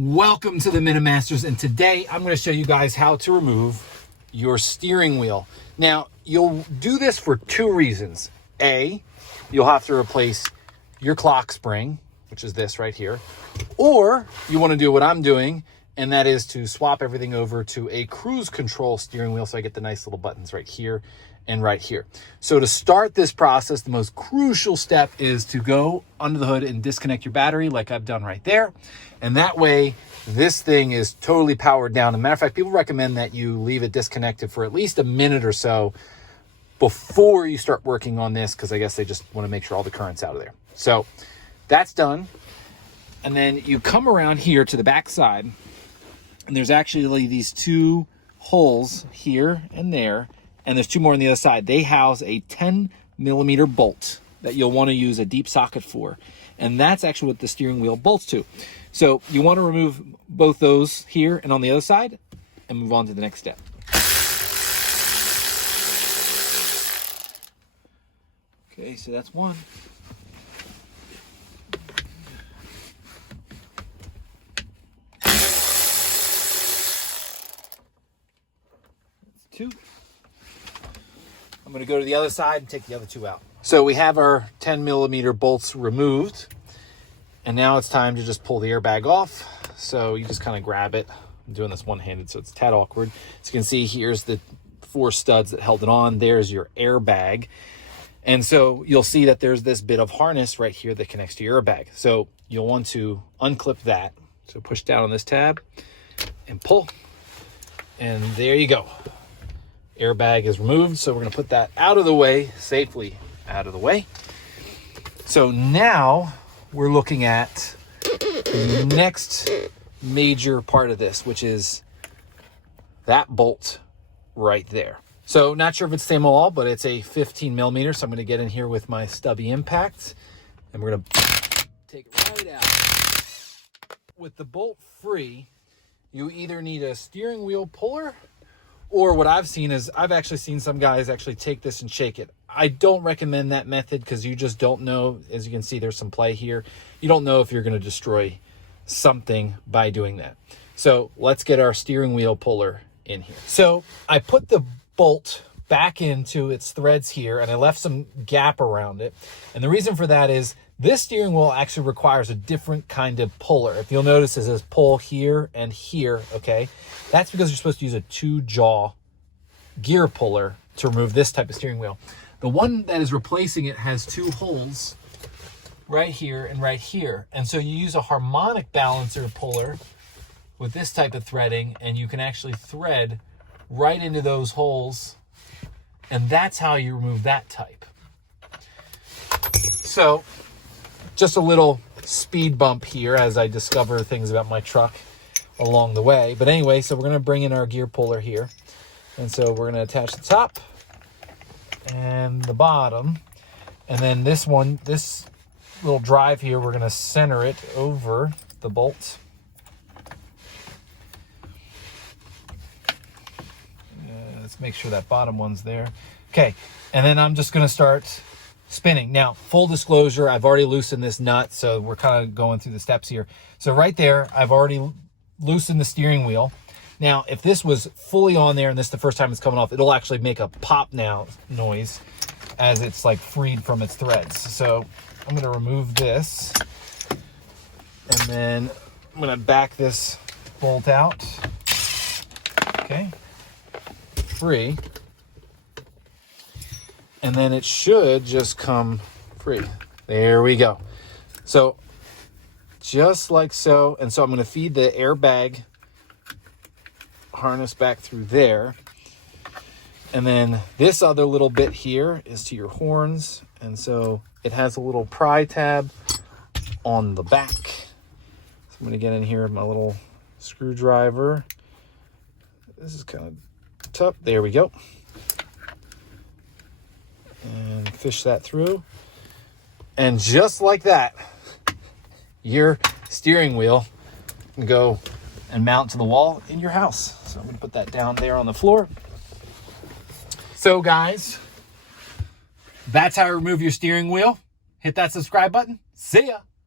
Welcome to the Minimasters, and today I'm going to show you guys how to remove your steering wheel. Now, you'll do this for two reasons. A, you'll have to replace your clock spring, which is this right here, or you want to do what I'm doing, and that is to swap everything over to a cruise control steering wheel so I get the nice little buttons right here and right here. So to start this process, the most crucial step is to go under the hood and disconnect your battery like I've done right there. And that way, this thing is totally powered down. As a matter of fact, people recommend that you leave it disconnected for at least a minute or so before you start working on this, because I guess they just want to make sure all the current's out of there. So that's done. And then you come around here to the back side, and there's actually these two holes here and there, and there's two more on the other side. They house a 10mm bolt that you'll want to use a deep socket for. And that's actually what the steering wheel bolts to. So you want to remove both those here and on the other side and move on to the next step. Okay, so that's one. That's two. I'm going to go to the other side and take the other two out. So we have our 10mm bolts removed, and now it's time to just pull the airbag off. So you just kind of grab it. I'm doing this one-handed, so it's a tad awkward. As you can see, here's the 4 studs that held it on. There's your airbag. And so you'll see that there's this bit of harness right here that connects to your airbag. So you'll want to unclip that. So push down on this tab and pull, and there you go. Airbag is removed, so we're going to put that out of the way, safely out of the way. So now we're looking at the next major part of this, which is that bolt right there. So not sure if it's the same all, but it's a 15mm, so I'm going to get in here with my stubby impact, and we're going to take it right out. With the bolt free, you either need a steering wheel puller, or what I've seen is I've actually seen some guys actually take this and shake it. I don't recommend that method because you just don't know. As you can see, there's some play here. You don't know if you're going to destroy something by doing that. So let's get our steering wheel puller in here. So I put the bolt back into its threads here, and I left some gap around it. And the reason for that is this steering wheel actually requires a different kind of puller. If you'll notice, it says pull here and here, okay? That's because you're supposed to use a 2-jaw gear puller to remove this type of steering wheel. The one that is replacing it has 2 holes right here and right here. And so you use a harmonic balancer puller with this type of threading, and you can actually thread right into those holes, and that's how you remove that type. So just a little speed bump here as I discover things about my truck along the way. But anyway, so we're going to bring in our gear puller here. And so we're going to attach the top and the bottom. And then this one, this little drive here, we're going to center it over the bolt. Let's make sure that bottom one's there. Okay, and then I'm just going to start spinning. Now, full disclosure, I've already loosened this nut, so we're kind of going through the steps here. So right there, I've already loosen the steering wheel. Now, if this was fully on there and this is the first time it's coming off, it'll actually make a pop now noise as it's like freed from its threads. So I'm going to remove this, and then I'm going to back this bolt out. Okay, free. And then it should just come free. There we go. So just like so. And so I'm going to feed the airbag harness back through there. And then this other little bit here is to your horns. And so it has a little pry tab on the back. So I'm going to get in here with my little screwdriver. This is kind of tough. There we go. And fish that through. And just like that, your steering wheel can go and mount to the wall in your house. So I'm going to put that down there on the floor. So guys, that's how you remove your steering wheel. Hit that subscribe button. See ya.